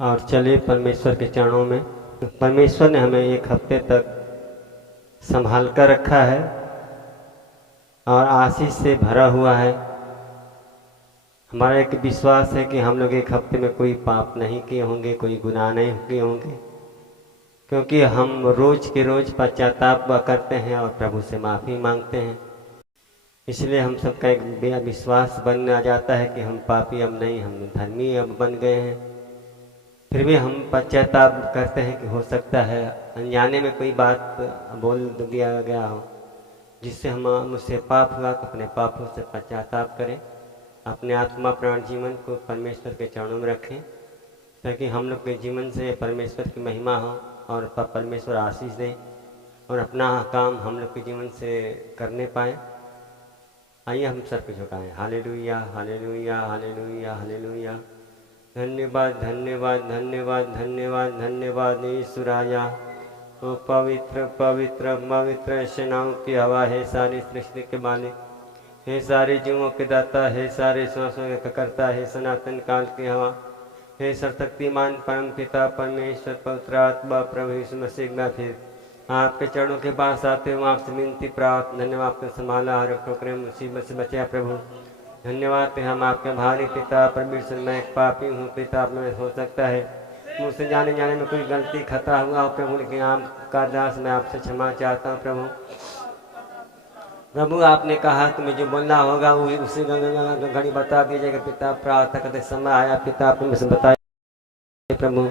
और चले परमेश्वर के चरणों में। परमेश्वर ने हमें एक हफ्ते तक संभाल कर रखा है और आशीष से भरा हुआ है। हमारा एक विश्वास है कि हम लोग एक हफ्ते में कोई पाप नहीं किए होंगे, कोई गुनाह नहीं किए होंगे, क्योंकि हम रोज के रोज पश्चाताप करते हैं और प्रभु से माफ़ी मांगते हैं। इसलिए हम सबका एक विश्वास बन आ जाता है कि हम पापी अब नहीं, हम धर्मी अब बन गए हैं। फिर भी हम पश्चाताप करते हैं कि हो सकता है अनजाने में कोई बात बोल दिया गया हो जिससे हम मुझसे पाप हुआ, तो अपने पापों से पश्चाताप करें, अपने आत्मा प्राण जीवन को परमेश्वर के चरणों में रखें, ताकि हम लोग के जीवन से परमेश्वर की महिमा हो और परमेश्वर आशीष दे और अपना काम हम लोग के जीवन से करने पाए। आइए हम सर को झुकाएं। Hallelujah hallelujah hallelujah hallelujah. धन्यवाद धन्यवाद धन्यवाद धन्यवाद धन्यवाद ईश्वराया। ओ पवित्र पवित्र पवित्र सेनाओं की हवा है, सारी सृष्टि के मालिक हे, सारे जीवों के दाता है, सारे श्वासों का करता है, सनातन काल की हवा हे, सर्वशक्तिमान परम पिता परमेश्वर पवित्र आत्मा प्रभु यीशु मसीह, फिर आपके चरणों के पास आते हुए आपसे विनती प्राप्त। धन्यवाद आपने संभाला, हर ठोकरे मुसीबत से बचा प्रभु। धन्यवाद हम आपके भारी पिता परमेश्वर, मैं एक पापी हूँ पिता, आप में हो सकता है मुझसे जाने में कोई गलती खता हुआ हो प्रभु, लेकिन आपका दास मैं आपसे क्षमा चाहता हूँ प्रभु। प्रभु आपने कहा तुम्हें जो बोलना होगा वो उसी घड़ी बता दीजिएगा पिता। प्रार्थना करते समय आया पिता, आपने मुझसे बताया प्रभु,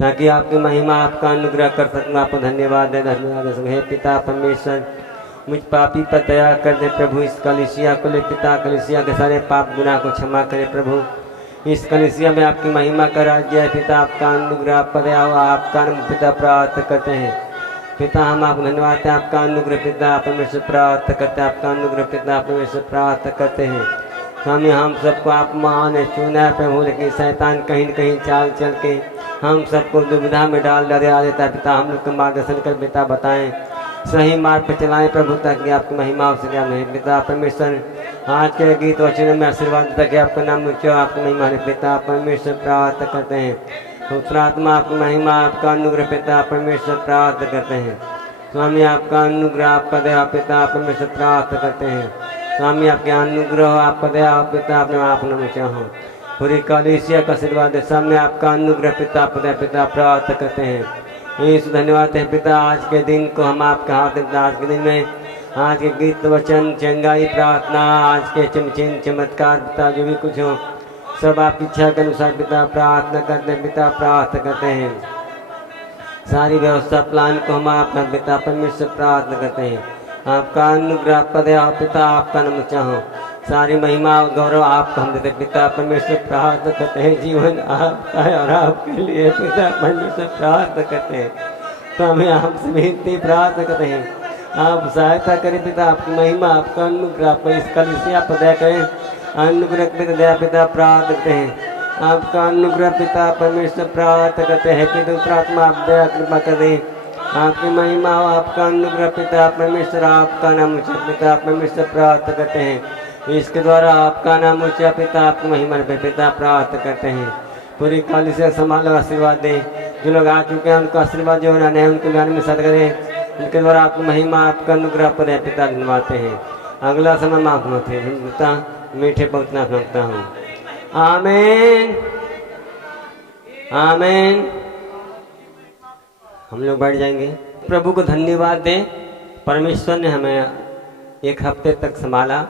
ताकि आपकी महिमा आपका अनुग्रह कर सकूँ। आपको धन्यवाद है, धन्यवाद है पिता परमेश्वर। मुझ पापी पर दया कर दे प्रभु। इस कलिसिया को ले पिता, कलिसिया के सारे पाप गुनाह को क्षमा करे प्रभु। इस कलिसिया में आपकी महिमा का राज्य है पिता, आपका अनुग्रह पर दया हो, आपका पिता प्रार्थना करते हैं पिता। हम आपको धन्यवाद है, आपका अनुग्रह पिता परमेश्वर प्रार्थना करते हैं, आपका अनुग्रह पिता परमेश्वर प्रार्थना करते हैं। स्वामी हम सबको आप महान है चुना है प्रभु, लेकिन शैतान कहीं न कहीं चाल चल के हम सबको दुविधा में डाल डरा देता है पिता। हम लोग का मार्गदर्शन कर पिता, बताएं सही मार्ग पर चलाएं प्रभु, ताकि आपकी महिमा हो सके हमें पिता परमेश्वर। आज के गीत वचन में आशीर्वाद ताकि आपका नाम ऊंचा, आपकी महिमा है पिता परमेश्वर प्रार्थना करते हैं। पवित्र आत्मा आपकी महिमा, आपका अनुग्रह पिता परमेश्वर प्रार्थना करते हैं। स्वामी आपका अनुग्रह, आपका दया पिता परमेश्वर प्रार्थना करते हैं। स्वामी आपके अनुग्रह, आपका दया पिता, अपने आप नाम ऊंचा हो। पूरी कलीसिया का आशीर्वाद है, सामने आपका अनुग्रह पिता पिता प्रार्थना करते हैं। यीशु धन्यवाद है पिता, आज के दिन को हम आपका हाथ में, आज के दिन में आज के गीत वचन चंगाई प्रार्थना, आज के चिन्ह चमत्कार पिता जो भी कुछ हो सब आपकी इच्छा के अनुसार पिता प्रार्थना करते हैं पिता, प्रार्थना करते हैं। सारी व्यवस्था प्लान को हम आपका पिता परमेश्वर प्रार्थना करते हैं। आपका अनुग्रह पद पिता, आपका नाम ऊंचा हो। सारी महिमा और गौरव आपको हम देते पिता परमेश्वर प्रार्थना करते हैं। जीवन आपका है और आपके लिए पिता परमेश्वर प्रार्थना करते हैं। तो हमें आपसे विनती प्रार्थना करते हैं, आप सहायता करें पिता, आपकी महिमा आपका अनुग्रह पर इस कलिसिया पर दया करें। अनुग्रह पिता दया पिता प्रार्थना करते हैं, आपका अनुग्रह पिता परमेश्वर प्रार्थना करते हैं। पिता प्रार्थना आप दया कृपा करें, आपकी महिमा हो, आपका अनुग्रह पिता परमेश्वर, आपका नाम ऊंचा पिता परमेश्वर प्रार्थना करते हैं। इसके द्वारा आपका नाम ऊंचा पिता, आपकी महिमा पे पिता प्रार्थना करते हैं। पूरी कलीसिया संभालो, आशीर्वाद दें। जो लोग आ चुके हैं उनको आशीर्वाद जो होना नहीं उनके ज्ञान में सद करें। उनके द्वारा आपकी महिमा आपका अनुग्रह पर है पिता, धन्यवादते हैं। अगला समय माफ थे पिता, मीठे पहुँचना मांगता हूँ। आमीन आमीन। हम लोग बैठ जाएंगे। प्रभु को धन्यवाद दें, परमेश्वर ने हमें एक हफ्ते तक संभाला,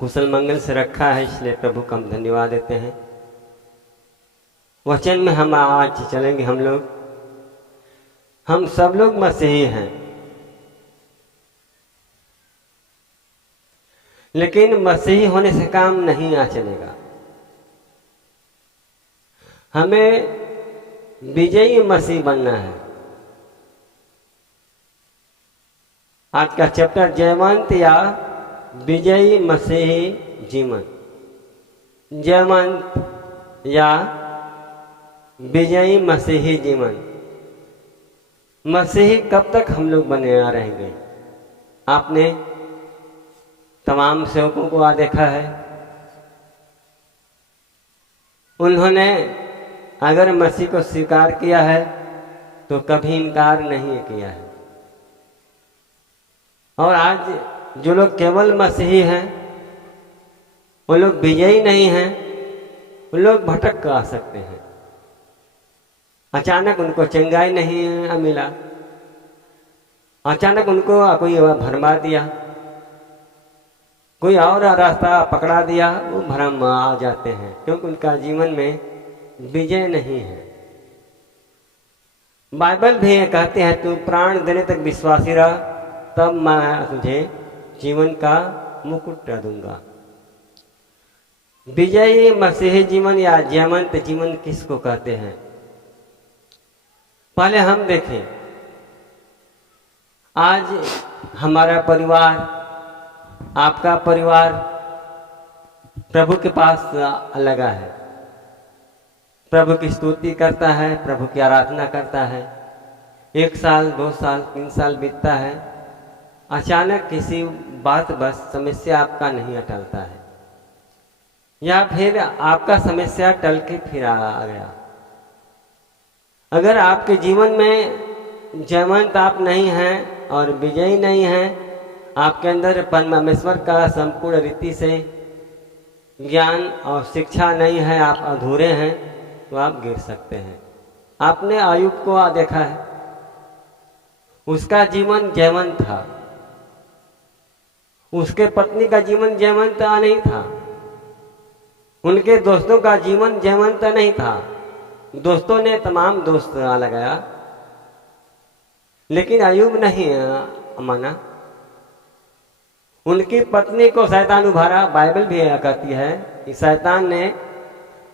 कुशल मंगल से रखा है, इसलिए प्रभु को हम धन्यवाद देते हैं। वचन में हम आज चलेंगे। हम सब लोग मसीही हैं, लेकिन मसीही होने से काम नहीं आ चलेगा। हमें विजयी मसीह बनना है। आज का चैप्टर जयवंत या विजयी मसीही जीवन। जयवंत या विजयी मसीही जीवन। मसीही कब तक हम लोग बने रहेंगे? आपने तमाम सेवकों को देखा है, उन्होंने अगर मसीह को स्वीकार किया है तो कभी इनकार नहीं किया है। और आज जो लोग केवल मसीही हैं वो लोग विजयी नहीं हैं, वो लोग भटक आ सकते हैं। अचानक उनको चंगाई नहीं मिला, अचानक उनको कोई भरमा दिया, कोई और रास्ता पकड़ा दिया, वो भ्रम आ जाते हैं क्योंकि उनका जीवन में विजय नहीं है। बाइबल भी कहते हैं तू प्राण देने तक विश्वासी रह, तब मैं तुझे जीवन का मुकुट दूंगा। विजयी मसीही जीवन या जयवंत जीवन किसको कहते हैं? पहले हम देखें, आज हमारा परिवार, आपका परिवार प्रभु के पास लगा है, प्रभु की स्तुति करता है, प्रभु की आराधना करता है। 1 साल 2 साल 3 साल बीतता है, अचानक किसी बात बस समस्या आपका नहीं टलता है, या फिर आपका समस्या टल के फिर आ गया। अगर आपके जीवन में जयवंत आप नहीं हैं और विजयी नहीं हैं, आपके अंदर परमेश्वर का संपूर्ण रीति से ज्ञान और शिक्षा नहीं है, आप अधूरे हैं, तो आप गिर सकते हैं। आपने अय्यूब को देखा है, उसका जीवन जयवंत था, उसके पत्नी का जीवन जयवंत नहीं था, उनके दोस्तों का जीवन जयवंत नहीं था। दोस्तों ने तमाम दोस्त लगाया, लेकिन अय्यूब नहीं माना। उनकी पत्नी को शैतान उभारा। बाइबल भी कहती है कि शैतान ने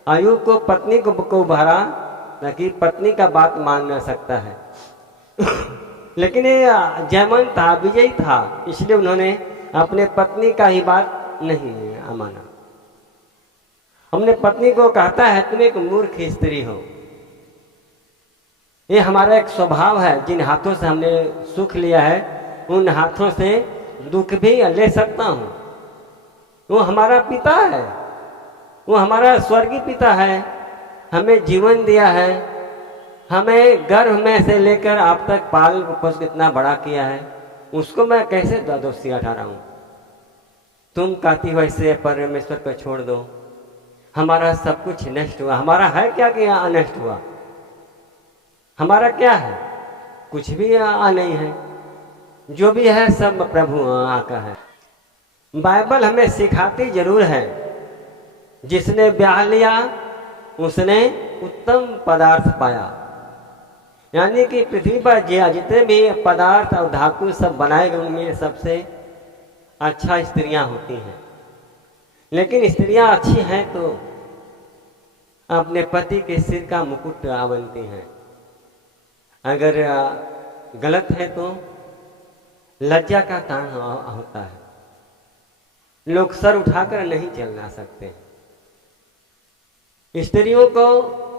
अय्यूब को पत्नी को उभारा, ताकि पत्नी का बात मान न सकता है। लेकिन ये जयवंत था, विजयी था, इसलिए उन्होंने अपने पत्नी का ही बात नहीं माना। हमने पत्नी को कहता है तुम एक मूर्ख स्त्री हो। ये हमारा एक स्वभाव है, जिन हाथों से हमने सुख लिया है उन हाथों से दुख भी ले सकता हूं। वो हमारा पिता है, वो हमारा स्वर्गीय पिता है, हमें जीवन दिया है, हमें गर्भ में से लेकर आप तक पाल पोस कितना बड़ा किया है, उसको मैं कैसे दोषी ठहराऊं? हूं? तुम कहती हो ऐसे परमेश्वर को छोड़ दो, हमारा सब कुछ नष्ट हुआ। हमारा है क्या कि अनष्ट हुआ? हमारा क्या है? कुछ भी नहीं है, जो भी है सब प्रभु का है। बाइबल हमें सिखाती जरूर है, जिसने ब्याह लिया उसने उत्तम पदार्थ पाया। यानी कि पृथ्वी पर जितने भी पदार्थ और धातु सब बनाए गए उनमें सबसे अच्छा स्त्रियां होती हैं। लेकिन स्त्रियां अच्छी हैं तो अपने पति के सिर का मुकुट बनती हैं, अगर गलत है तो लज्जा का कारण होता है। लोग सर उठाकर नहीं चलना सकते। स्त्रियों को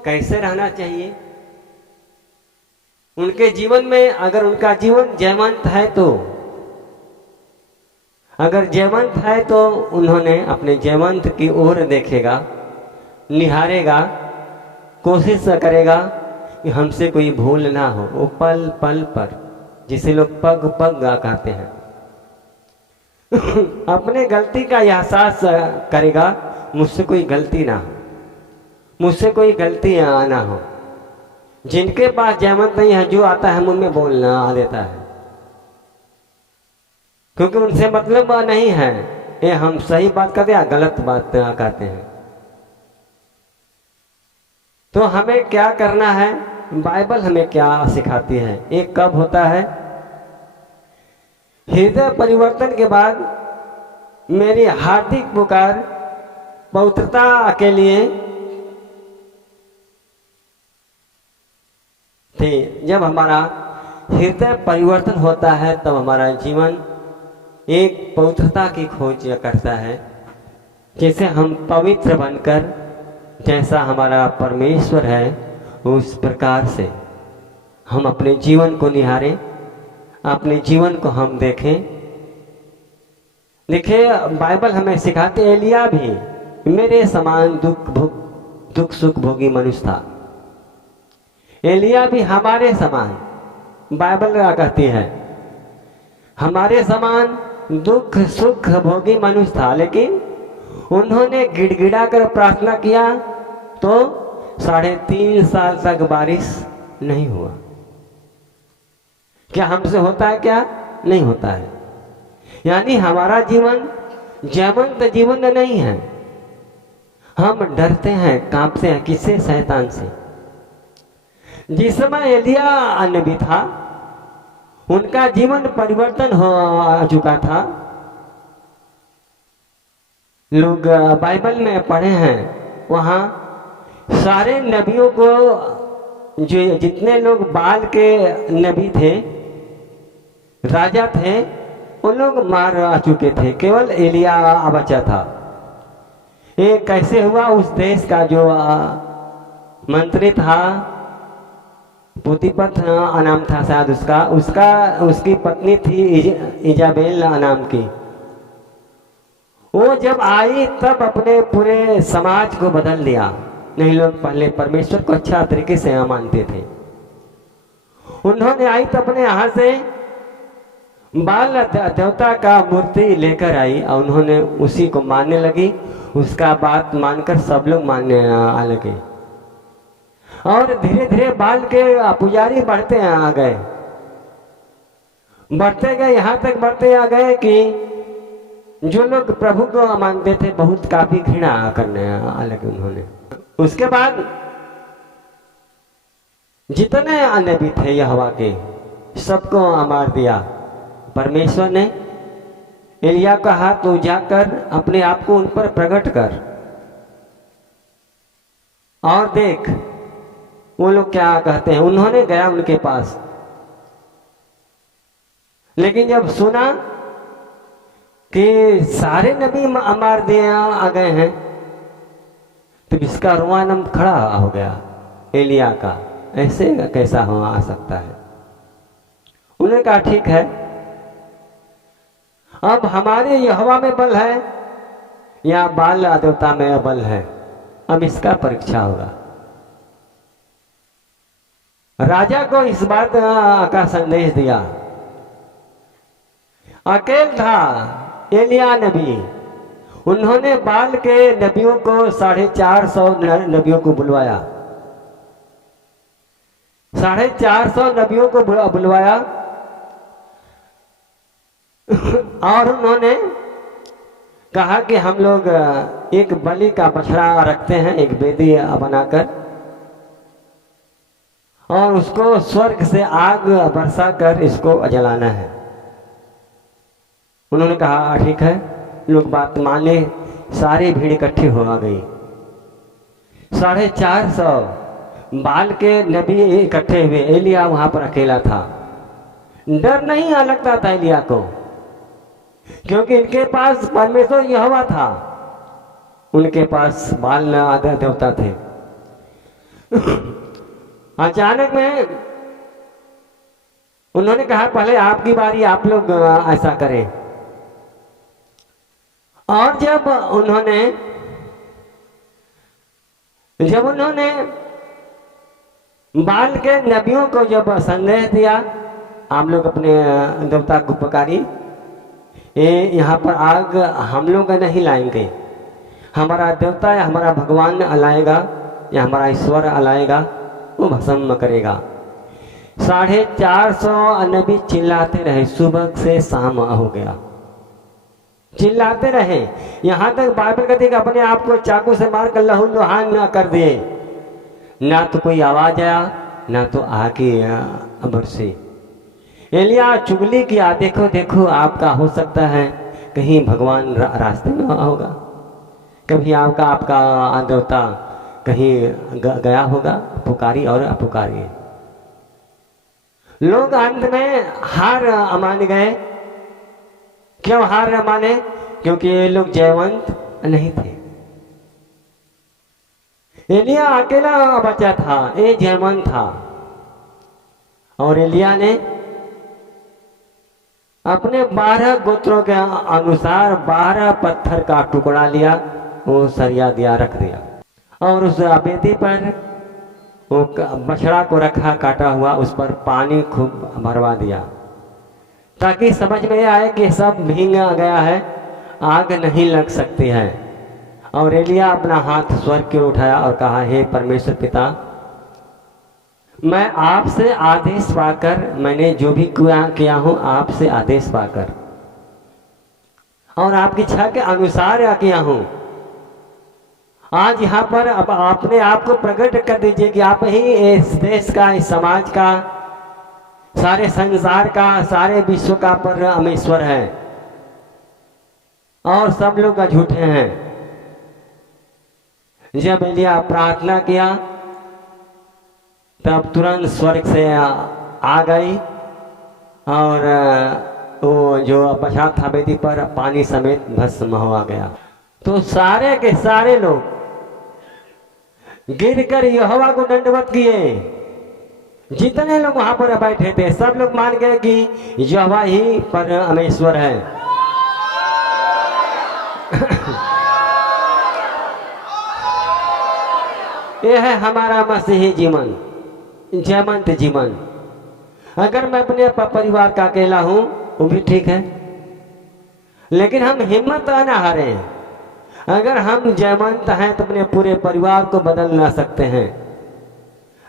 कैसे रहना चाहिए? उनके जीवन में अगर उनका जीवन जयवंत है तो, अगर जयवंत है तो उन्होंने अपने जयवंत की ओर देखेगा, निहारेगा, कोशिश करेगा कि हमसे कोई भूल ना हो। वो पल पल पर, जिसे लोग पग पग कहते हैं, अपने गलती का एहसास करेगा, मुझसे कोई गलती ना हो, मुझसे कोई गलती ना हो। जिनके पास जयवंत नहीं है, जो आता है मुंह में बोलना आ देता है, क्योंकि उनसे मतलब नहीं है ये हम सही बात करते हैं गलत बात कहते हैं। तो हमें क्या करना है? बाइबल हमें क्या सिखाती है? एक कब होता है? हृदय परिवर्तन के बाद मेरी हार्दिक पुकार पवित्रता के लिए थी। जब हमारा हृदय परिवर्तन होता है तब हमारा जीवन एक पवित्रता की खोज करता है, जैसे हम पवित्र बनकर जैसा हमारा परमेश्वर है उस प्रकार से हम अपने जीवन को निहारें, अपने जीवन को हम देखें। देखिए बाइबल हमें सिखाते, एलिया भी मेरे समान दुख सुख भोगी मनुष्य था। एलिया भी हमारे समान, बाइबल कहती है हमारे समान दुख सुख भोगी मनुष्य था, लेकिन उन्होंने गिड़गिड़ा कर प्रार्थना किया तो 3.5 साल तक बारिश नहीं हुआ। क्या हमसे होता है? क्या नहीं होता है। यानी हमारा जीवन जयवंत जीवन नहीं है। हम डरते हैं, कांपते हैं। किससे? शैतान से। जिस समय एलिया नबी था उनका जीवन परिवर्तन हो चुका था। लोग बाइबल में पढ़े हैं, वहां सारे नबियों को, जो जितने लोग बाल के नबी थे, राजा थे, उन लोग मार आ चुके थे। केवल एलिया बचा था। ये कैसे हुआ? उस देश का जो मंत्री था, पुतिपत नाम था शायद उसकी पत्नी थी इजाबेल नाम की। वो जब आई तब अपने पूरे समाज को बदल दिया। नहीं, लोग पहले परमेश्वर को अच्छा तरीके से मानते थे। उन्होंने आई तो अपने यहाँ से बाल देवता का मूर्ति लेकर आई और उन्होंने उसी को मानने लगी। उसका बात मानकर सब लोग मानने लगे और धीरे धीरे बाल के पुजारी बढ़ते आ गए, बढ़ते गए, यहाँ तक बढ़ते आ गए कि जो लोग प्रभु को मानते थे बहुत काफी घृणा करने लगे उन्होंने। उसके बाद जितने नबी थे यहोवा के सबको मार दिया। परमेश्वर ने एलिया का हाथ तू जाकर अपने आप को उन पर प्रकट कर और देख वो लोग क्या कहते हैं। उन्होंने गया उनके पास, लेकिन जब सुना कि सारे नबी मार दिए आ गए हैं तो इसका रुआनम खड़ा हो गया एलिया का। ऐसे कैसा हो आ सकता है? उन्होंने कहा ठीक है, अब हमारे यहोवा में बल है या बाल देवता में बल है, अब इसका परीक्षा होगा। राजा को इस बात का संदेश दिया। अकेल था एलिया नबी। उन्होंने बाल के नबियों को 450 नबियों को बुलवाया, 450 नबियों को बुलवाया और उन्होंने कहा कि हम लोग एक बलि का बछड़ा रखते हैं, एक वेदी बनाकर, और उसको स्वर्ग से आग बरसा कर इसको जलाना है। उन्होंने कहा ठीक है। लोग बात माने, सारी भीड़ इकट्ठी हो गई। 450 बाल के नबी इकट्ठे हुए। एलिया वहां पर अकेला था। डर नहीं लगता था एलिया को, क्योंकि इनके पास परमेश्वर यहोवा था, उनके पास बाल देवता थे। अचानक में उन्होंने कहा पहले आपकी बारी, आप लोग ऐसा करें। और जब उन्होंने बाल के नबियों को जब संदेश दिया, आप लोग अपने देवता को पुकारी, यहाँ पर आग हम लोग नहीं लाएंगे, हमारा देवता या हमारा भगवान लाएगा या हमारा ईश्वर लाएगा, वो भस्म करेगा। 450 नबी चिल्लाते रहे, सुबह से शाम हो गया, चिल्लाते रहे। यहां तक बाइबल कहती है कि अपने आप को चाकू से मार कर लहू लुहान न कर दिए। ना तो कोई आवाज आया, ना तो आके बरसे। एलिया चुगली किया, देखो देखो आपका हो सकता है कहीं भगवान रास्ते में होगा, कभी आपका देवता कहीं गया होगा, पुकारी और पुकारिए। लोग अंत में हार मान गए। क्यों हार माने? क्योंकि ये लोग जयवंत नहीं थे। एलिया अकेला बचा था, ये जयवंत था। और एलिया ने अपने 12 गोत्रों के अनुसार 12 पत्थर का टुकड़ा लिया, वो सरिया दिया, रख दिया, और उस वेदी पर वो बछड़ा को रखा काटा हुआ, उस पर पानी खूब भरवा दिया ताकि समझ में आए कि सब भीग गया है, आग नहीं लग सकती है। और एलिया अपना हाथ स्वर्ग की ओर उठाया और कहा, हे परमेश्वर पिता, मैं आपसे आदेश पाकर, मैंने जो भी किया हूं आपसे आदेश पाकर और आपकी इच्छा के अनुसार किया हूं। आज यहाँ पर अब अपने आप को प्रकट कर दीजिए कि आप ही इस देश का, इस समाज का, सारे संसार का, सारे विश्व का परमेश्वर है और सब लोग झूठे हैं। जब एलिया प्रार्थना किया तब तुरंत स्वर्ग से आ गई और वो जो बछड़ा था वेदी पर पानी समेत भस्म हो गया। तो सारे के सारे लोग गिरकर यहोवा को दंडवत किए। जितने लोग वहां पर बैठे थे सब लोग मान गए कि यहोवा ही परमेश्वर है। यह है हमारा मसीही जीवन, जयवंत जीवन। अगर मैं अपने परिवार का अकेला हूं वो भी ठीक है, लेकिन हम हिम्मत ना हारें। अगर हम जयवंत हैं तो अपने पूरे परिवार को बदल ना सकते हैं।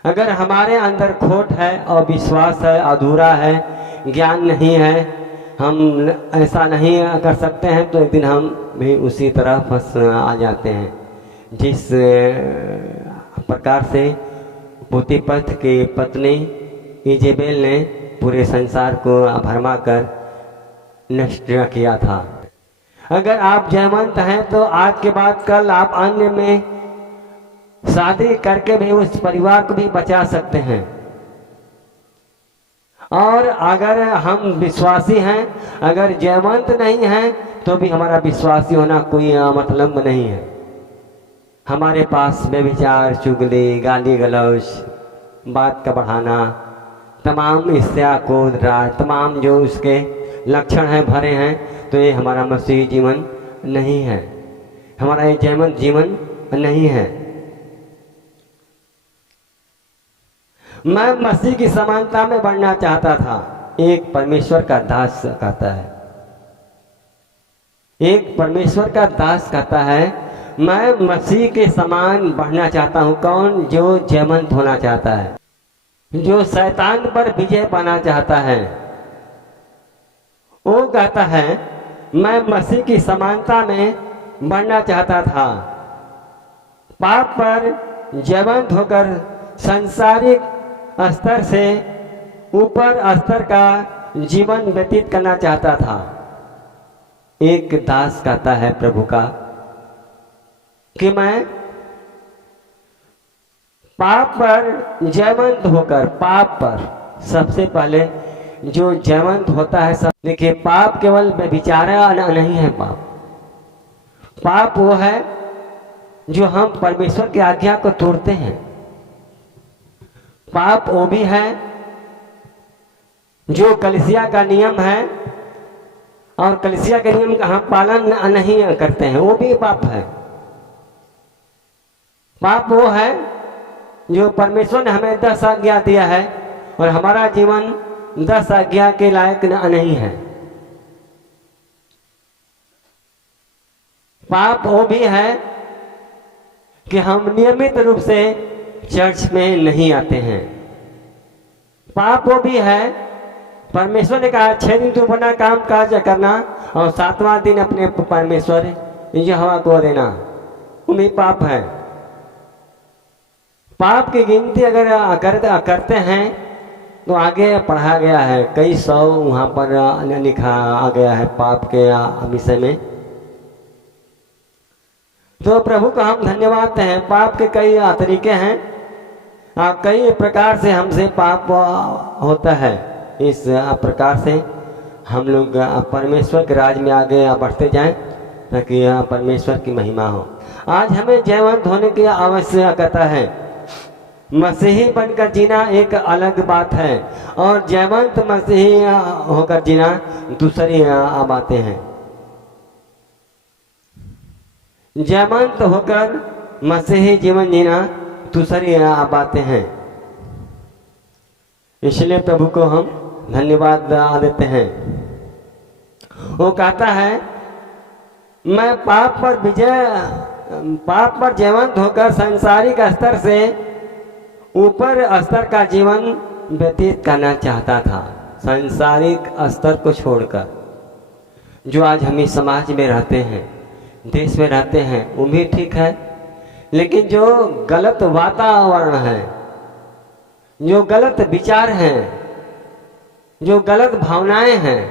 अगर हमारे अंदर खोट है और विश्वास है, अधूरा है, ज्ञान नहीं है, हम ऐसा नहीं कर सकते हैं, तो एक दिन हम भी उसी तरह फंस आ जाते हैं जिस प्रकार से पोतीपथ की पत्नी इजेबेल ने पूरे संसार को भरमा कर नष्ट किया था। अगर आप जयवंत हैं तो आज के बाद कल आप अन्य में शादी करके भी उस परिवार को भी बचा सकते हैं। और अगर हम विश्वासी हैं, अगर जयवंत नहीं हैं, तो भी हमारा विश्वासी होना कोई मतलब नहीं है। हमारे पास बेविचार, चुगली, गाली गलौज, बात का बढ़ाना, तमाम ईर्ष्या, क्रोध, राग, तमाम जो उसके लक्षण हैं भरे हैं, तो ये हमारा मसीही जीवन नहीं है, हमारा ये जयवंत जीवन नहीं है। मैं मसीह की समानता में बढ़ना चाहता था। एक परमेश्वर का दास कहता है, एक परमेश्वर का दास कहता है, मैं मसीह के समान बढ़ना चाहता हूं। कौन? जो जयवंत होना चाहता है, जो शैतान पर विजय पाना चाहता है। वो कहता है, मैं मसीह की समानता में बढ़ना चाहता था। पाप पर जयवंत होकर सांसारिक स्तर से ऊपर स्तर का जीवन व्यतीत करना चाहता था। एक दास कहता है प्रभु का कि मैं पाप पर जयवंत होकर, पाप पर सबसे पहले जो जयवंत होता है सब, देखिए पाप केवल व्यभिचार नहीं है। पाप वो है जो हम परमेश्वर की आज्ञा को तोड़ते हैं। पाप वो भी है जो कलीसिया का नियम है और कलीसिया के नियम का हम पालन नहीं करते हैं, वो भी पाप है। पाप वो है जो परमेश्वर ने हमें 10 आज्ञा दिया है और हमारा जीवन 10 आज्ञा के लायक नहीं है। पाप वो भी है कि हम नियमित रूप से चर्च में नहीं आते हैं। पाप वो भी है, परमेश्वर ने कहा 6 दिन तो अपना काम काज करना और 7वां दिन अपने परमेश्वर यहोवा को देना, वो भी पाप है। पाप की गिनती अगर करते हैं तो आगे पढ़ा गया है, कई 100 वहाँ पर लिखा आ गया है पाप के विषय में। तो प्रभु का हम धन्यवाद हैं। पाप के कई तरीके हैं, कई प्रकार से हमसे पाप होता है। इस प्रकार से हम लोग परमेश्वर के राज में आगे बढ़ते जाएं ताकि परमेश्वर की महिमा हो। आज हमें जयवंत होने की आवश्यकता है। मसीही बनकर जीना एक अलग बात है और जयवंत मसीही होकर जीना दूसरी बातें हैं। जयवंत होकर मसीही जीवन जीना दूसरी बातें हैं। इसलिए प्रभु को हम धन्यवाद देते हैं। वो कहता है मैं पाप पर जयवंत होकर सांसारिक स्तर से ऊपर स्तर का जीवन व्यतीत करना चाहता था। सांसारिक स्तर को छोड़कर जो आज हम इस समाज में रहते हैं, देश में रहते हैं, वो भी ठीक है, लेकिन जो गलत वातावरण है, जो गलत विचार हैं, जो गलत भावनाएं हैं,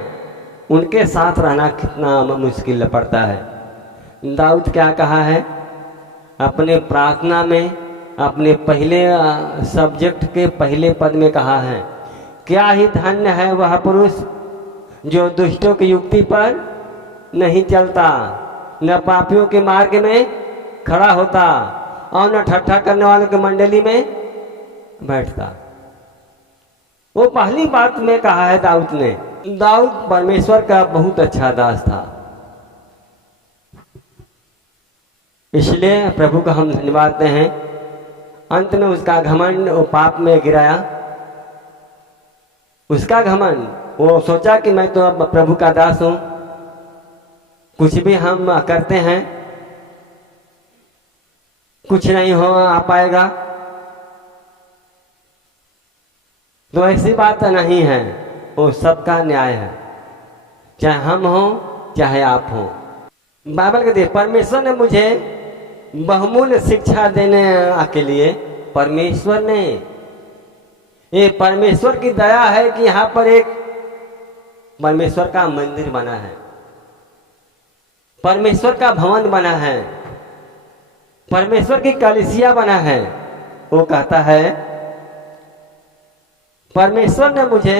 उनके साथ रहना कितना मुश्किल पड़ता है। दाऊद क्या कहा है अपने प्रार्थना में, अपने पहले सब्जेक्ट के पहले पद में कहा है, क्या ही धन्य है वह पुरुष जो दुष्टों की युक्ति पर नहीं चलता, न पापियों के मार्ग में खड़ा होता और न ठट्ठा करने वालों की मंडली में बैठता। वो पहली बात में कहा है दाऊद ने। दाऊद परमेश्वर का बहुत अच्छा दास था, इसलिए प्रभु का हम धन्यवाद देते हैं। अंत में उसका घमंड वो पाप में गिराया। उसका घमंड, वो सोचा कि मैं तो अब प्रभु का दास हूं, कुछ भी हम करते हैं कुछ नहीं हो आ पाएगा। तो ऐसी बात नहीं है, वो सबका न्याय है, चाहे हम हो चाहे आप हो। बाइबल कहती है परमेश्वर ने मुझे बहुमूल्य शिक्षा देने के लिए, परमेश्वर ने, ये परमेश्वर की दया है कि यहाँ पर एक परमेश्वर का मंदिर बना है, परमेश्वर का भवन बना है, परमेश्वर की कलीसिया बना है। वो कहता है परमेश्वर ने मुझे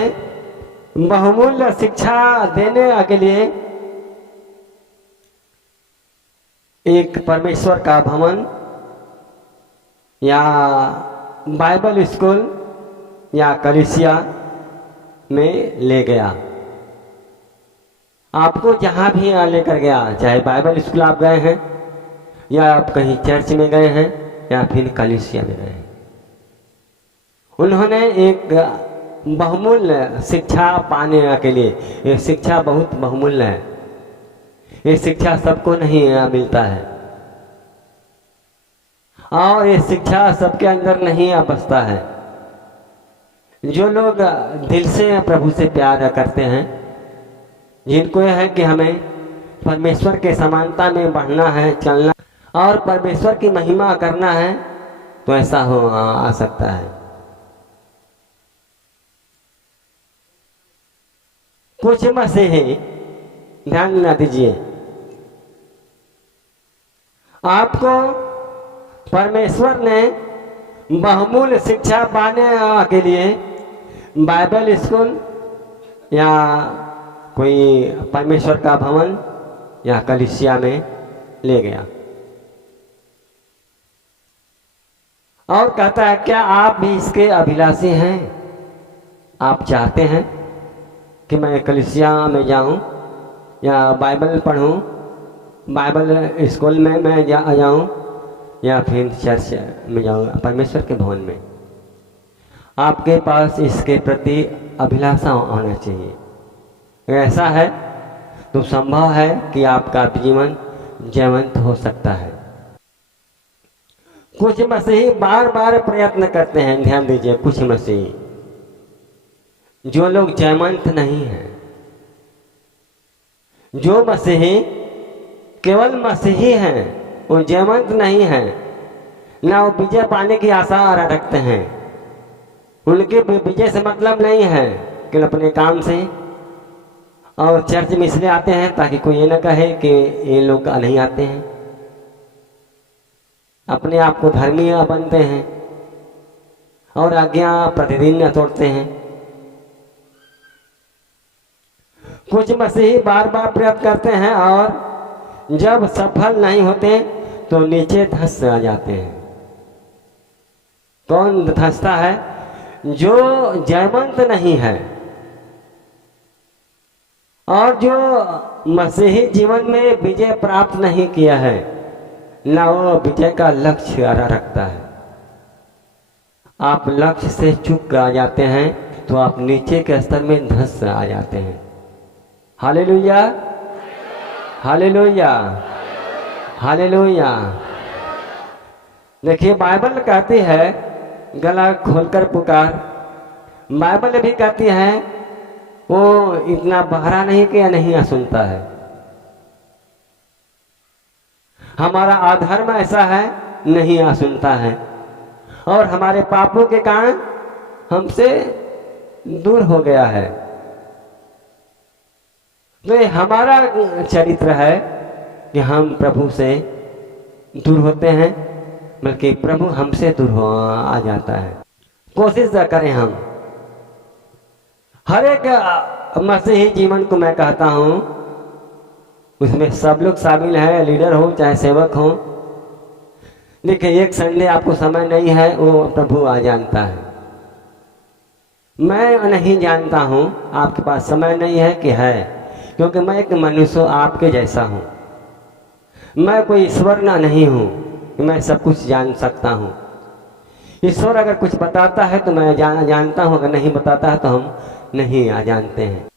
बहुमूल्य शिक्षा देने के लिए एक परमेश्वर का भवन या बाइबल स्कूल या कलीसिया में ले गया। आपको जहां भी लेकर गया, चाहे बाइबल स्कूल आप गए हैं या आप कहीं चर्च में गए हैं या फिर कलीसिया में गए हैं, उन्होंने एक बहुमूल्य शिक्षा पाने के लिए, ये शिक्षा बहुत बहुमूल्य है, ये शिक्षा सबको नहीं मिलता है और ये शिक्षा सबके अंदर नहीं बसता है। जो लोग दिल से प्रभु से प्यार करते हैं, जिनको यह है कि हमें परमेश्वर के समानता में बढ़ना है, चलना और परमेश्वर की महिमा करना है, तो ऐसा हो आ सकता है। कुछ मसीही, ध्यान न दीजिए, आपको परमेश्वर ने बहुमूल्य शिक्षा पाने के लिए बाइबल स्कूल या कोई परमेश्वर का भवन या कलीसिया में ले गया और कहता है क्या आप भी इसके अभिलाषी हैं? आप चाहते हैं कि मैं कलीसिया में जाऊं या बाइबल पढूं, बाइबल स्कूल में मैं जाऊं या फिर चर्च में जाऊं, परमेश्वर के भवन में? आपके पास इसके प्रति अभिलाषा होना चाहिए। अगर ऐसा है तो संभव है कि आपका जीवन जयवंत हो सकता है। कुछ मसीही बार बार प्रयत्न करते हैं, ध्यान दीजिए, कुछ मसीही, जो लोग जयवंत नहीं हैं, जो मसीही केवल मसीही हैं, वो जयवंत नहीं हैं, ना वो विजय पाने की आशा रखते हैं। उनके विजय से मतलब नहीं है कि अपने काम से, और चर्च में इसलिए आते हैं ताकि कोई ये ना कहे कि ये लोग नहीं आते हैं, अपने आप को धर्मी बनते हैं और आज्ञा प्रतिदिन तोड़ते हैं। कुछ मसीही बार बार प्रयत्न करते हैं और जब सफल नहीं होते तो नीचे धंस जाते हैं। कौन धंसता है? जो जयवंत नहीं है और जो मसीही जीवन में विजय प्राप्त नहीं किया है, ना वो विजय का लक्ष्य रखता है। आप लक्ष्य से चूक आ जाते हैं तो आप नीचे के स्तर में धंस आ जाते हैं। Hallelujah, hallelujah, hallelujah. देखिए बाइबल कहती है गला खोलकर पुकार। बाइबल भी कहती है वो इतना बहरा नहीं कि नहीं सुनता है। हमारा अधर्म ऐसा है नहीं सुनता है और हमारे पापों के कारण हमसे दूर हो गया है। तो ये हमारा चरित्र है कि हम प्रभु से दूर होते हैं, बल्कि प्रभु हमसे दूर हो आ जाता है। कोशिश करें हम हर एक मसीही जीवन को, मैं कहता हूं उसमें सब लोग शामिल हैं, लीडर हो चाहे सेवक हो। देखिए एक संडे आपको समय नहीं है वो प्रभु आ जानता है। मैं नहीं जानता हूं आपके पास समय नहीं है कि है, क्योंकि मैं एक मनुष्य आपके जैसा हूं। मैं कोई ईश्वर ना नहीं हूं कि मैं सब कुछ जान सकता हूं। ईश्वर अगर कुछ बताता है तो मैं जानता हूं, अगर नहीं बताता है तो हम नहीं जानते हैं।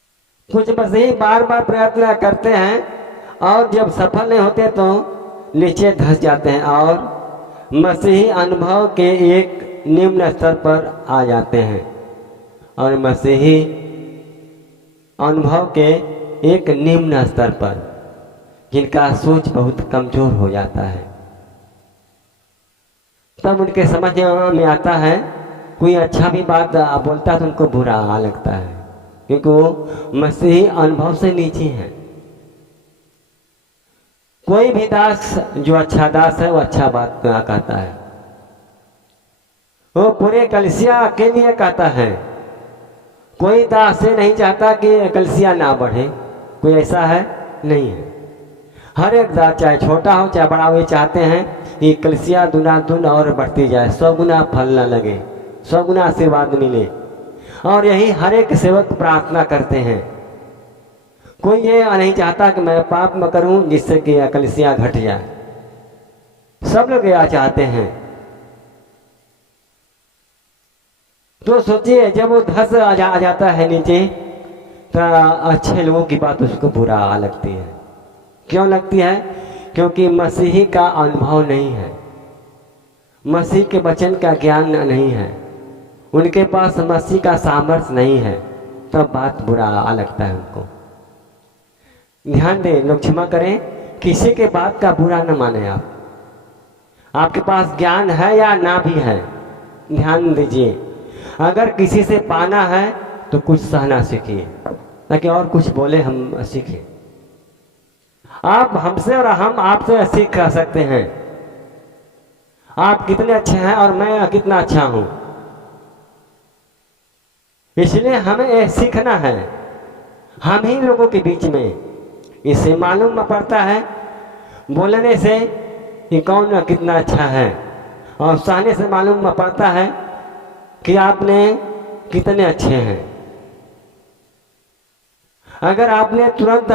कुछ मसीही बार बार प्रयत्न करते हैं और जब सफल नहीं होते तो नीचे धंस जाते हैं और मसीही अनुभव के एक निम्न स्तर पर आ जाते हैं और मसीही अनुभव के एक निम्न स्तर पर जिनका सोच बहुत कमजोर हो जाता है, तब उनके समझ में आता है कोई अच्छा भी बात बोलता है तो उनको बुरा लगता है, क्योंकि वो मसीही अनुभव से नीचे हैं। कोई भी दास जो अच्छा दास है वो अच्छा बात कहता है, वो पूरे कलीसिया के लिए कहता है। कोई दास से नहीं चाहता कि कलीसिया ना बढ़े, कोई ऐसा है नहीं है। हर एक दास चाहे छोटा हो चाहे बड़ा हो, ये चाहते हैं कि कलीसिया दुनादुन और बढ़ती जाए, 100 गुना फल न लगे, 100 गुना आशीर्वाद मिले। और यही हर एक सेवक प्रार्थना करते हैं। कोई ये नहीं चाहता कि मैं पाप में करूं जिससे कि कलीसिया घट जाए। सब लोग यह चाहते हैं। तो सोचिए जब वो धस आ जाता है नीचे तो अच्छे लोगों की बात उसको बुरा लगती है। क्यों लगती है? क्योंकि मसीही का अनुभव नहीं है, मसीह के वचन का ज्ञान नहीं है, उनके पास मसीह का सामर्थ्य नहीं है, तब बात बुरा लगता है उनको। ध्यान दें, लोग क्षमा करें, किसी के बात का बुरा न माने। आपके पास ज्ञान है या ना भी है, ध्यान दीजिए। अगर किसी से पाना है तो कुछ सहना सीखिए, ताकि और कुछ बोले हम सीखें। आप हमसे और हम आपसे सीख सकते हैं। आप कितने अच्छे हैं और मैं कितना अच्छा हूं, इसलिए हमें ये सीखना है। हम ही लोगों के बीच में इससे मालूम पड़ता है, बोलने से कि कौन कितना अच्छा है, और सहने से मालूम पड़ता है कि आपने कितने अच्छे हैं। अगर आपने तुरंत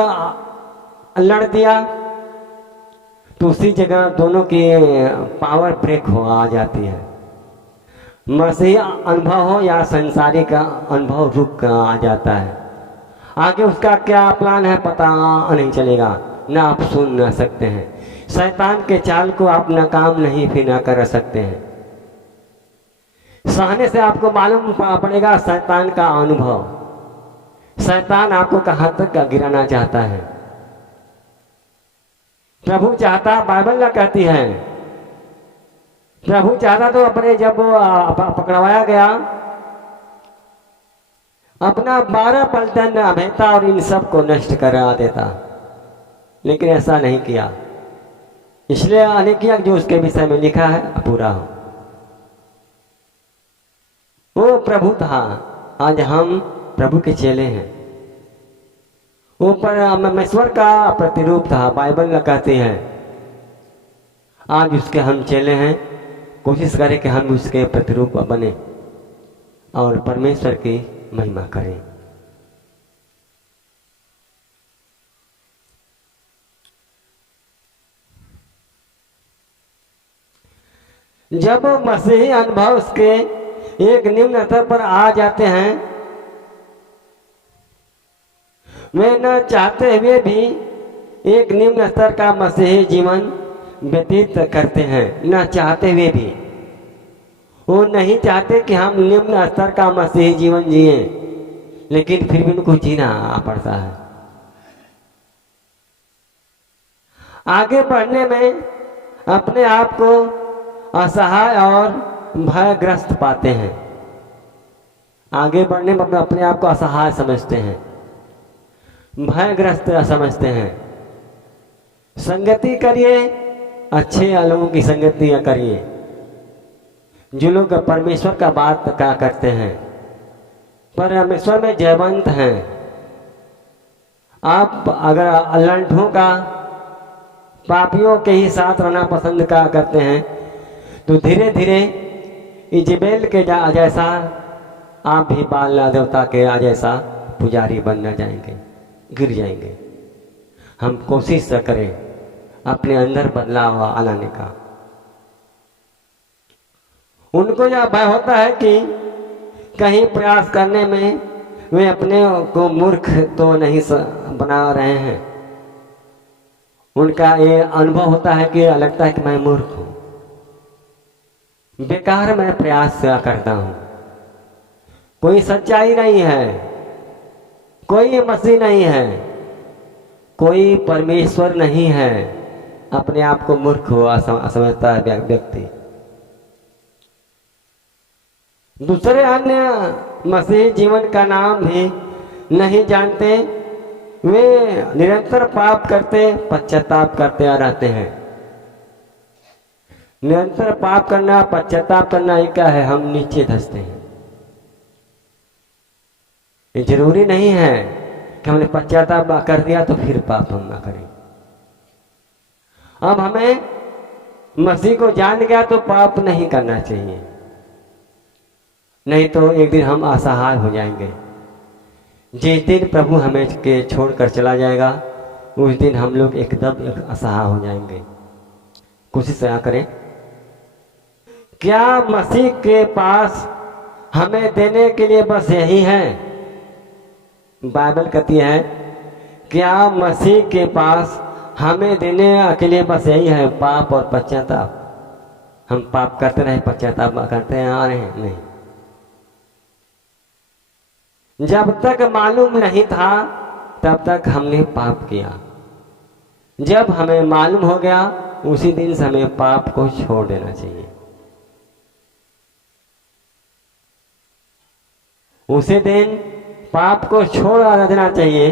लड़ दिया तो उसी जगह दोनों की पावर ब्रेक हो आ जाती है। मसीही अनुभव हो या संसारिक अनुभव रुक आ जाता है। आगे उसका क्या प्लान है पता नहीं चलेगा, ना आप सुन ना सकते हैं। शैतान के चाल को आप नाकाम नहीं फिर ना कर सकते हैं। सहने से आपको मालूम पड़ेगा शैतान का अनुभव। शैतान आपको कहाँ तक गिराना चाहता है। प्रभु चाहता, बाइबल ना कहती है, प्रभु चाहता तो अपने जब पकड़वाया गया अपना 12 पलटन भेजता और इन सब को नष्ट करा देता, लेकिन ऐसा नहीं किया। इसलिए नहीं किया जो उसके विषय में लिखा है पूरा हो। वो प्रभु था, आज हम प्रभु के चेले हैं। वो परमेश्वर का प्रतिरूप था, बाइबल कहती है। आज उसके हम चेले हैं। कोशिश करें कि हम उसके प्रतिरूप बने और परमेश्वर की महिमा करें। जब मसीही अनुभव उसके एक निम्न स्तर पर आ जाते हैं, वे न चाहते हुए भी एक निम्न स्तर का मसीही जीवन व्यतीत करते हैं। न चाहते हुए भी वो नहीं चाहते कि हम निम्न स्तर का मसीही जीवन जिए, लेकिन फिर भी उनको जीना पड़ता है। आगे बढ़ने में अपने आप को असहाय और भयग्रस्त पाते हैं। आगे बढ़ने में अपने आप को असहाय समझते हैं, भयग्रस्त समझते हैं। संगति करिए, अच्छे लोगों की संगति करिए, जो लोग परमेश्वर का बात का करते हैं, परमेश्वर में जयवंत हैं। आप अगर लंठों का, पापियों के ही साथ रहना पसंद करते हैं, तो धीरे धीरे इजबेल के जैसा आप भी बाल देवता के जैसा पुजारी बनना जाएंगे, गिर जाएंगे। हम कोशिश करें अपने अंदर बदलाव लाने का। उनको यह भय होता है कि कहीं प्रयास करने में वे अपने को मूर्ख तो नहीं बना रहे हैं। उनका ये अनुभव होता है कि लगता है कि मैं मूर्ख हूं, बेकार मैं प्रयास करता हूं, कोई सच्चाई नहीं है, कोई मसीह नहीं है, कोई परमेश्वर नहीं है। अपने आप को मूर्ख हुआ समझता है व्यक्ति। दूसरे अन्य मसीही जीवन का नाम भी नहीं जानते, वे निरंतर पाप करते, पश्चाताप करते रहते हैं। निरंतर पाप करना, पश्चाताप करना ये क्या है? हम नीचे धंसते हैं। ये जरूरी नहीं है कि हमने पश्चाताप कर दिया तो फिर पाप हम ना करें। अब हमें मसीह को जान गया तो पाप नहीं करना चाहिए, नहीं तो एक दिन हम असहाय हो जाएंगे। जिस दिन प्रभु हमें के छोड़कर चला जाएगा, उस दिन हम लोग एकदम असहाय हो जाएंगे। कोशिश करें। क्या मसीह के पास हमें देने के लिए बस यही है? बाइबल कहती है, क्या मसीह के पास हमें देने के लिए बस यही है? पाप और पश्चाताप। हम पाप करते रहे, पश्चाताप करते आ रहे हैं? नहीं। जब तक मालूम नहीं था तब तक हमने पाप किया। जब हमें मालूम हो गया, उसी दिन से हमें पाप को छोड़ देना चाहिए। उसी दिन पाप को छोड़ देना चाहिए,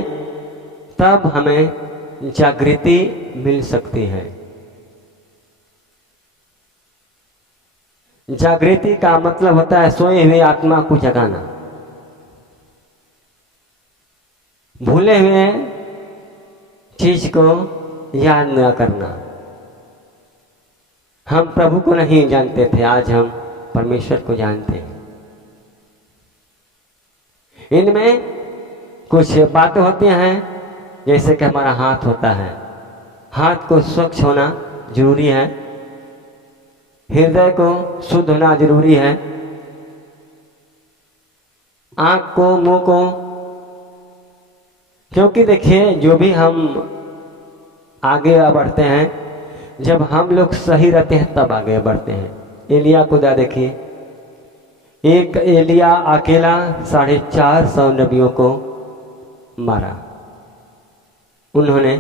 तब हमें जागृति मिल सकती है। जागृति का मतलब होता है सोए हुए आत्मा को जगाना, भूले हुए चीज को याद न करना। हम प्रभु को नहीं जानते थे, आज हम परमेश्वर को जानते हैं। इनमें कुछ बातें होती हैं, जैसे कि हमारा हाथ होता है, हाथ को स्वच्छ होना जरूरी है, हृदय को शुद्ध होना जरूरी है, आंख को, मुंह को, क्योंकि देखिए जो भी हम आगे बढ़ते हैं, जब हम लोग सही रहते हैं तब आगे बढ़ते हैं। एलिया को देखिए, एक एलिया अकेला 450 नबियों को मारा उन्होंने,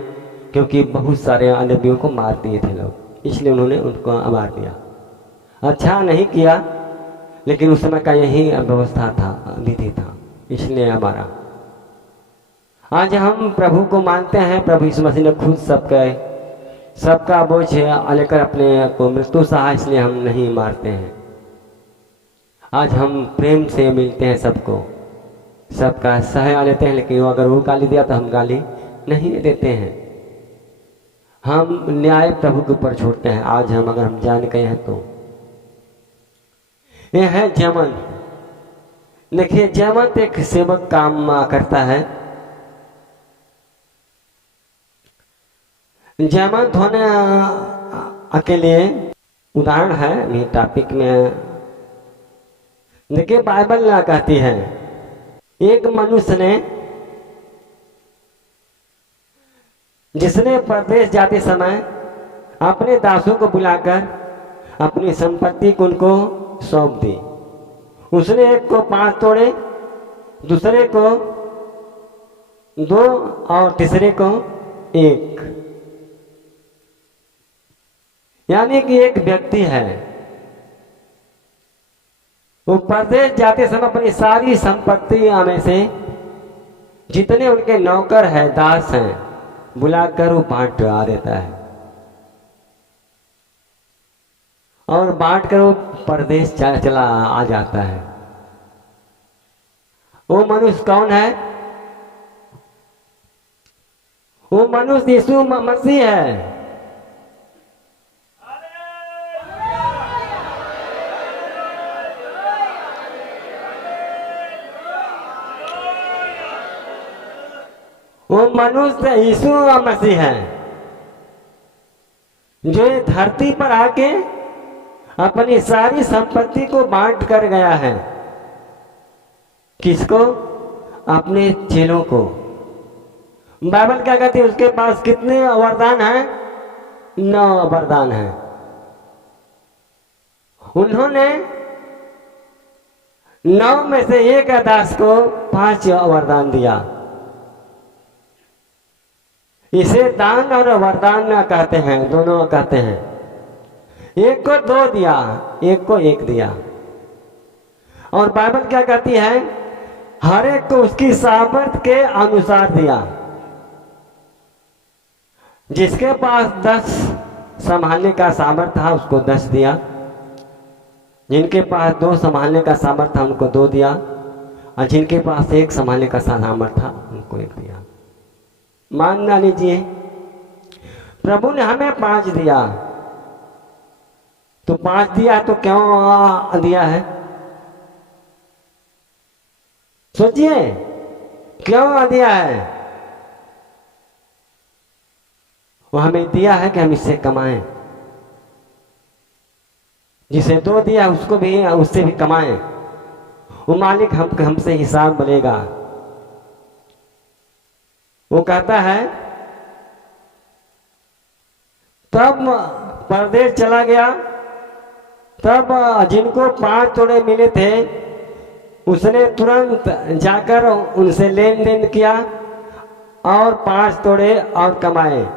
क्योंकि बहुत सारे नबियों को मार दिए थे लोग, इसलिए उन्होंने उनको मार दिया। अच्छा नहीं किया, लेकिन उस समय का यही व्यवस्था था, विधि था, इसलिए हमारा। आज हम प्रभु को मानते हैं, प्रभु यीशु मसीह ने खुद सबका बोझ लेकर अपने को मृत्यु सहा, इसलिए हम नहीं मारते हैं। आज हम प्रेम से मिलते हैं, सबका सह लेते हैं, लेकिन अगर वो गाली दिया तो हम गाली नहीं देते हैं। हम न्याय प्रभु के ऊपर छोड़ते हैं। आज अगर हम जान गए हैं तो यह है जयवंत। देखिए, जयवंत एक सेवक काम करता है। जयवंत होने के लिए उदाहरण है, मेरे टॉपिक में देखिए बाइबल ना कहती है, एक मनुष्य ने जिसने परदेश जाते समय अपने दासों को बुलाकर अपनी संपत्ति को उनको सौंप दी। उसने एक को 5 तोड़े, दूसरे को 2 और तीसरे को 1। यानी कि एक व्यक्ति है, वो परदेश जाते समय अपनी सारी संपत्ति में से जितने उनके नौकर हैं, दास हैं, बुलाकर वो बांट आ देता है और बांट कर वो परदेश चला आ जाता है। वो मनुष्य कौन है? वो मनुष्य यीशु मसीह है। वो मनुष्य यीशु मसीह है जो धरती पर आके अपनी सारी संपत्ति को बांट कर गया है। किसको? अपने चेलों को। बाइबल क्या कहती है? उसके पास कितने वरदान हैं? 9 वरदान हैं। उन्होंने 9 में से एक दास को 5 वरदान दिया। इसे दान और वरदान कहते हैं, दोनों कहते हैं। एक को 2 दिया, एक को 1 दिया। और बाइबल क्या कहती है? हर एक को उसकी सामर्थ्य के अनुसार दिया। जिसके पास 10 संभालने का सामर्थ्य था उसको 10 दिया, जिनके पास 2 संभालने का सामर्थ्य था उनको 2 दिया, और जिनके पास 1 संभालने का सामर्थ्य था उनको 1 दिया। मान ना लीजिए प्रभु ने हमें 5 दिया, तो 5 दिया तो क्यों दिया है? सोचिए क्यों दिया है? वो हमें दिया है कि हम इससे कमाएं। जिसे 2 दिया उसको भी, उससे भी कमाएं। वो मालिक हमसे हिसाब लेगा। वो कहता है तब परदेश चला गया, तब जिनको 5 तोड़े मिले थे उसने तुरंत जाकर उनसे लेन देन किया और 5 तोड़े और कमाए।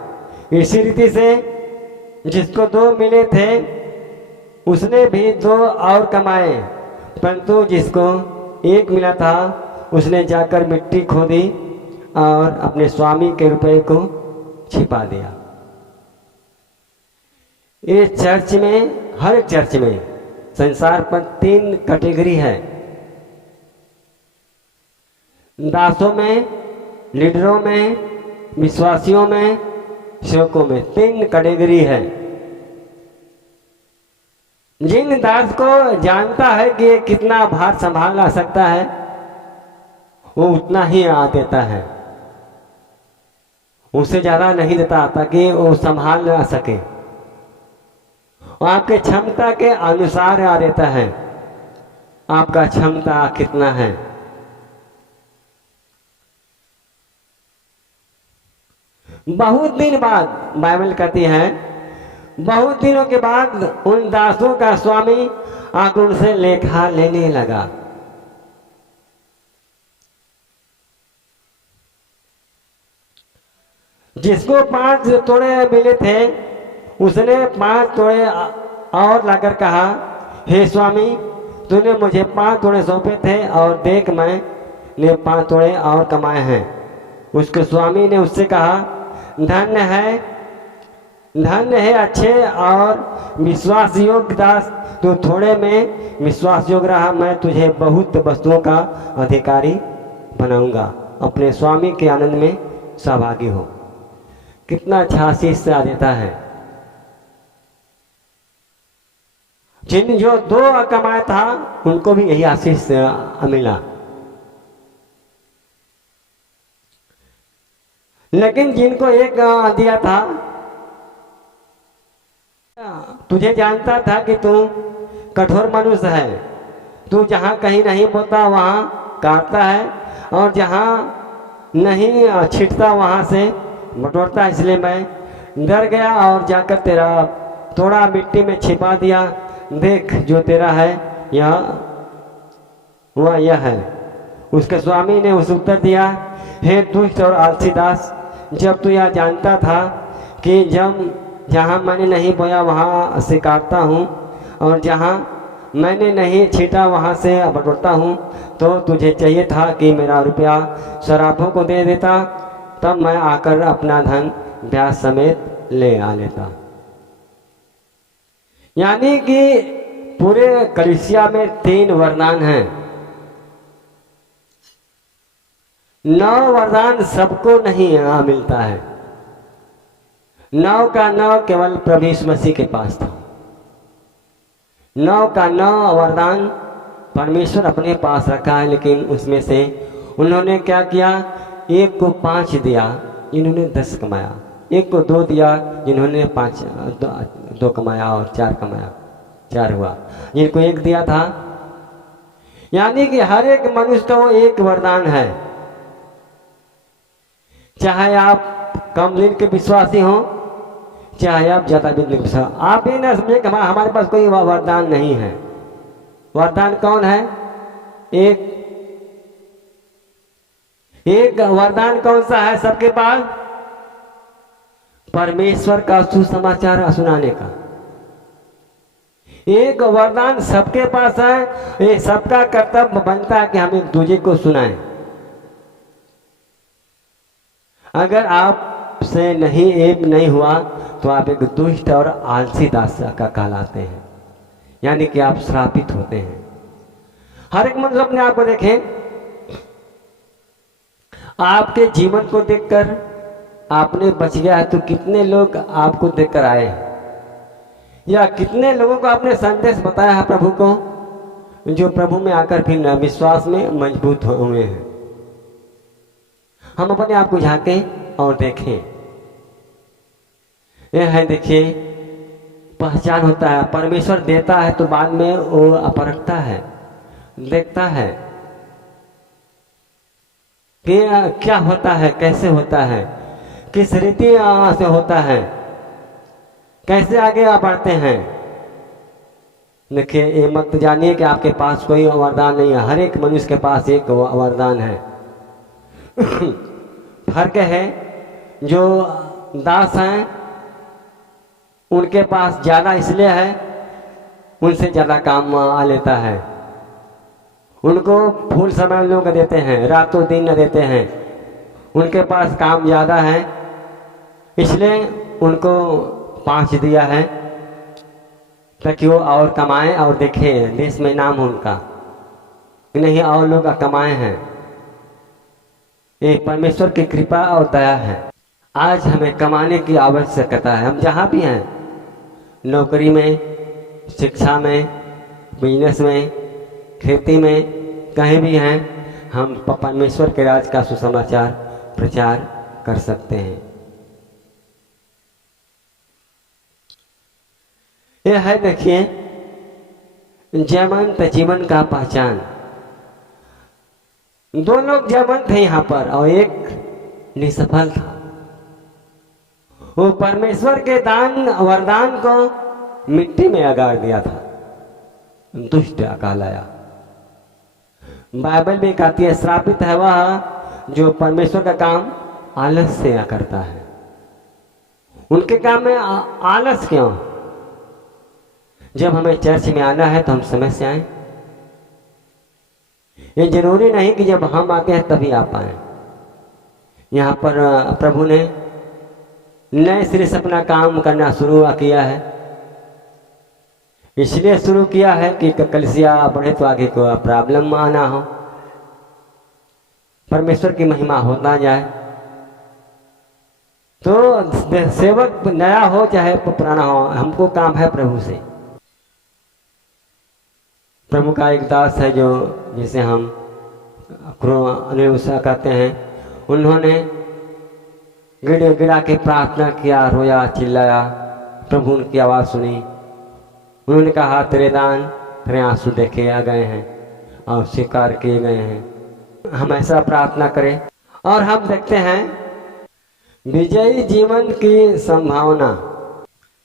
इसी रीति से जिसको 2 मिले थे उसने भी 2 और कमाए, परंतु जिसको 1 मिला था उसने जाकर मिट्टी खोदी और अपने स्वामी के रुपए को छिपा दिया। इस चर्च में, हर चर्च में संसार पर 3 कैटेगरी है। दासों में, लीडरों में, विश्वासियों में, सेवकों में 3 कैटेगरी है। जिन दास को जानता है कि ये कितना भार संभाल सकता है वो उतना ही आ देता है, उससे ज्यादा नहीं देता ताकि वो संभाल ना सके। वो आपके क्षमता के अनुसार आ देता है। आपका क्षमता कितना है? बहुत दिन बाद, बाइबल कहती है बहुत दिनों के बाद उन दासों का स्वामी आकर उनसे लेखा लेने लगा। जिसको 5 तोड़े मिले थे उसने 5 तोड़े और लाकर कहा, हे स्वामी तूने मुझे 5 तोड़े सौंपे थे और देख मैंने 5 तोड़े और कमाए हैं। उसके स्वामी ने उससे कहा, धन्य है अच्छे और विश्वास योग्य दास, तू थोड़े में विश्वास योग्य रहा, मैं तुझे बहुत वस्तुओं का अधिकारी बनाऊंगा। अपने स्वामी के आनंद में सहभागी हो। कितना अच्छा आशीष से आ देता है। जिन जो 2 कमाया था उनको भी यही आशीष मिला, लेकिन जिनको 1 दिया था, तुझे जानता था कि तू कठोर मनुष्य है, तू जहाँ कहीं नहीं बोता वहाँ काटता है, और जहाँ नहीं छिटता वहाँ से बटोरता है। इसलिए मैं डर गया और जाकर तेरा थोड़ा मिट्टी में छिपा दिया। देख जो तेरा है यह वह यह है। उसके स्वामी ने उसे उत्तर दिया, हे दुष्ट और आलसी दास, जब तू यह जानता था कि जब जहाँ मैंने नहीं बोया वहाँ से काटता हूँ, और जहाँ मैंने नहीं छीटा वहाँ से बटोरता हूँ, तो तुझे चाहिए था कि मेरा रुपया शराबों को दे देता, तब मैं आकर अपना धन ब्याज समेत ले आ लेता। यानी कि पूरे कलीसिया में 3 वरदान हैं। 9 वरदान सबको नहीं यहाँ मिलता है। 9 का 9 केवल प्रभु यीशु मसीह के पास था। 9 का 9 वरदान परमेश्वर अपने पास रखा है, लेकिन उसमें से उन्होंने क्या किया, एक को 5 दिया जिन्होंने 10 कमाया, एक को 2 दिया जिन्होंने 2 कमाया, और 4 कमाया, 4 हुआ। जिनको 1 दिया था। यानी कि हर एक मनुष्य को एक वरदान है। चाहे आप कम दिन के विश्वासी हो, चाहे आप ज्यादा दिन के विश्वासी, आप ही ना समझे कि हमारे पास कोई वरदान नहीं है। वरदान कौन है? एक वरदान कौन सा है सबके पास? परमेश्वर का सुसमाचार सुनाने का एक वरदान सबके पास है। ये सबका कर्तव्य बनता है कि हम एक दूसरे को सुनाएं। अगर आपसे नहीं हुआ तो आप एक दुष्ट और आलसी दास का कहलाते हैं, यानी कि आप श्रापित होते हैं। हर एक मनुष्य अपने आप को देखें, आपके जीवन को देखकर आपने बच गया है तो कितने लोग आपको देखकर आए हैं, या कितने लोगों को आपने संदेश बताया है प्रभु को, जो प्रभु में आकर फिर विश्वास में मजबूत हुए हैं। हम अपने आप को झांकें और देखें। यह है, देखिए, पहचान होता है। परमेश्वर देता है तो बाद में वो परखता है, देखता है कि क्या होता है, कैसे होता है, किस रीति से होता है, कैसे आगे आप बढ़ते हैं। देखिए, ये मत जानिए कि आपके पास कोई वरदान नहीं है। हर एक मनुष्य के पास एक वरदान है। फर्क है, जो दास हैं उनके पास ज्यादा इसलिए है, उनसे ज्यादा काम आ लेता है। उनको फुल समय लोग देते हैं, रातों दिन न देते हैं। उनके पास काम ज्यादा है, इसलिए उनको 5 दिया है, ताकि वो और कमाएं और देखें देश में नाम हो उनका, नहीं और लोग कमाए हैं। ये परमेश्वर की कृपा और दया है। आज हमें कमाने की आवश्यकता है। हम जहाँ भी हैं, नौकरी में, शिक्षा में, बिजनेस में, खेती में, कहीं भी हैं, हम परमेश्वर के राज का सुसमाचार प्रचार कर सकते हैं। यह है, देखिए, जयवंत जीवन का पहचान। 2 लोग जयवंत थे यहाँ पर और एक निसफल था। वो परमेश्वर के वरदान को मिट्टी में अगाड़ दिया था, दुष्ट कहलाया। बाइबल में कहती है, श्रापित है वह जो परमेश्वर का काम आलस से करता है। उनके काम में आलस क्यों? जब हमें चर्च में आना है तो हम समय से आए। ये जरूरी नहीं कि जब हम आते हैं तभी आप पाए। यहाँ पर प्रभु ने नए सिरे से अपना काम करना शुरू किया है। इसलिए शुरू किया है कि कलीसिया बढ़े तो आगे को प्रॉब्लम आना हो, परमेश्वर की महिमा होता जाए। तो सेवक नया हो चाहे पुराना हो, हमको काम है प्रभु से। प्रभु का एक दास है जो जिसे हम अनुसा कहते हैं, उन्होंने गिड़ा के प्रार्थना किया, रोया, चिल्लाया। प्रभु उनकी आवाज़ सुनी। उन्होंने कहा, तेरे दान तेरे आंसू देखे आ गए हैं। और स्वीकार किए गए हैं। हम ऐसा प्रार्थना करें। और हम देखते हैं विजयी जीवन की संभावना,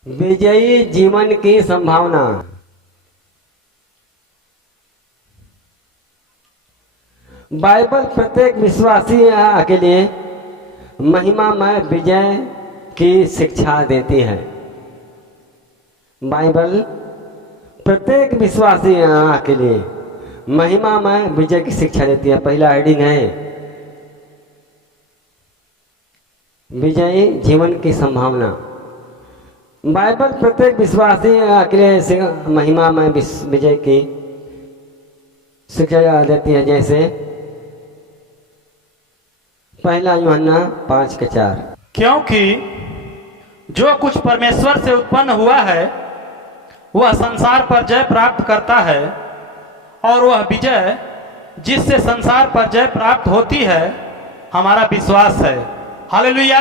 विजयी जीवन की संभावना। बाइबल प्रत्येक विश्वासी के लिए महिमामय विजय की शिक्षा देती है। बाइबल प्रत्येक विश्वासी के लिए महिमामय विजय की शिक्षा देती है। पहला हेडिंग है विजयी जीवन की संभावना। बाइबल प्रत्येक विश्वासी के लिए महिमामय विजय की शिक्षा देती है। जैसे पहला यूहन्ना 5:4, क्योंकि जो कुछ परमेश्वर से उत्पन्न हुआ है वह संसार पर जय प्राप्त करता है, और वह विजय जिससे संसार पर जय प्राप्त होती है हमारा विश्वास है। हालेलुया।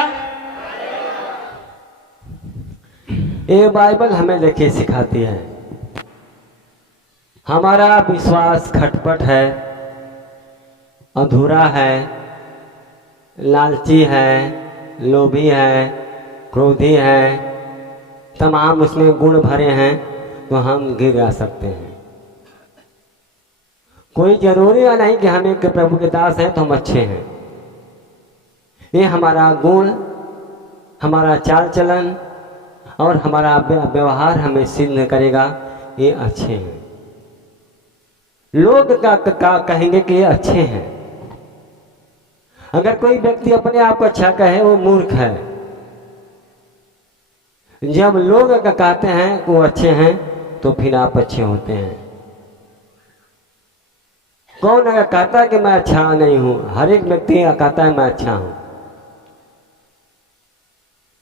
ये बाइबल हमें देखिए सिखाती है हमारा विश्वास खटपट है, अधूरा है, लालची है, लोभी है, क्रोधी है, तमाम उसमें गुण भरे हैं, तो हम गिर जा सकते हैं। कोई जरूरी नहीं कि हम एक प्रभु के दास हैं तो हम अच्छे हैं। ये हमारा गुण, हमारा चाल चलन और हमारा व्यवहार हमें सिद्ध करेगा ये अच्छे हैं। लोग का कहेंगे कि ये अच्छे हैं। अगर कोई व्यक्ति अपने आप को अच्छा कहे वो मूर्ख है। जब लोग कहते हैं कि वो अच्छे हैं तो फिर आप अच्छे होते हैं। कौन अगर कहता है कि मैं अच्छा नहीं हूं? हर एक व्यक्ति कहता है मैं अच्छा हूं।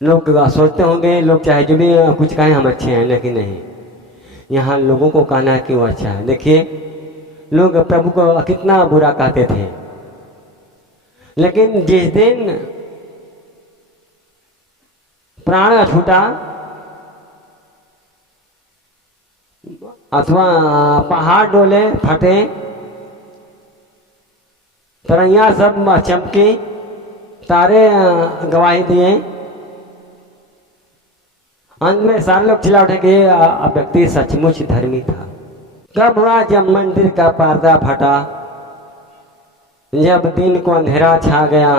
लोग सोचते होंगे, लोग चाहे जो भी कुछ कहें हम अच्छे हैं, लेकिन नहीं, यहाँ लोगों को कहना है कि वो अच्छा है। देखिए लोग प्रभु को कितना बुरा कहते थे, लेकिन जिस दिन प्राण छूटा अथवा पहाड़ डोले फटे, तरैया सब चमकी, तारे गवाही दिए, अंत में सारे लोग चिल्ला उठे कि व्यक्ति सचमुच धर्मी था। कब हुआ? जब मंदिर का पर्दा फटा, जब दिन को अंधेरा छा गया,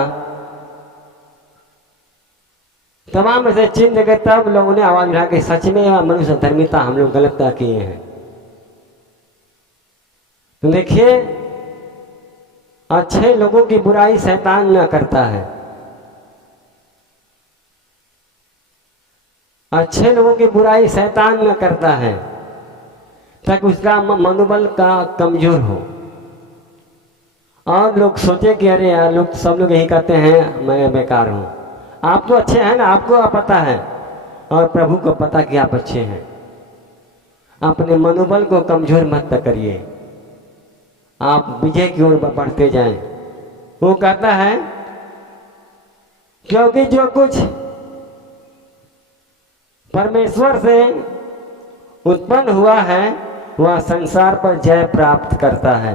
तमाम ऐसे चिन्ह देखे, तब लोगों ने आवाज उठा कि सच में मनुष्य धर्मी था, हम लोग गलत किए हैं। तो देखिए अच्छे लोगों की बुराई शैतान न करता है। अच्छे लोगों की बुराई शैतान न करता है ताकि उसका मनोबल का कमजोर हो और लोग सोचे कि अरे यार, लोग सब लोग यही कहते हैं मैं बेकार हूं। आप तो अच्छे हैं ना, आपको पता है और प्रभु को पता कि आप अच्छे हैं। अपने मनोबल को कमजोर मत करिए, आप विजय की ओर बढ़ते जाएं। वो कहता है क्योंकि जो कुछ परमेश्वर से उत्पन्न हुआ है वह संसार पर जय प्राप्त करता है।